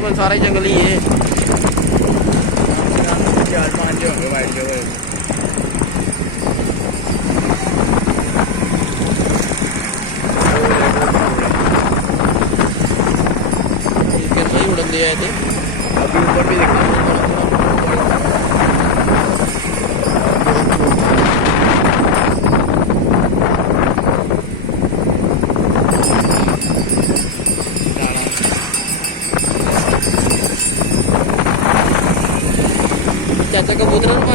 तकरीबन सारे जंगली है। 4-5 होंगे वाइट के हुए। सही उड़न दिया है अभी ऊपर भी देखना चाचा कबूतर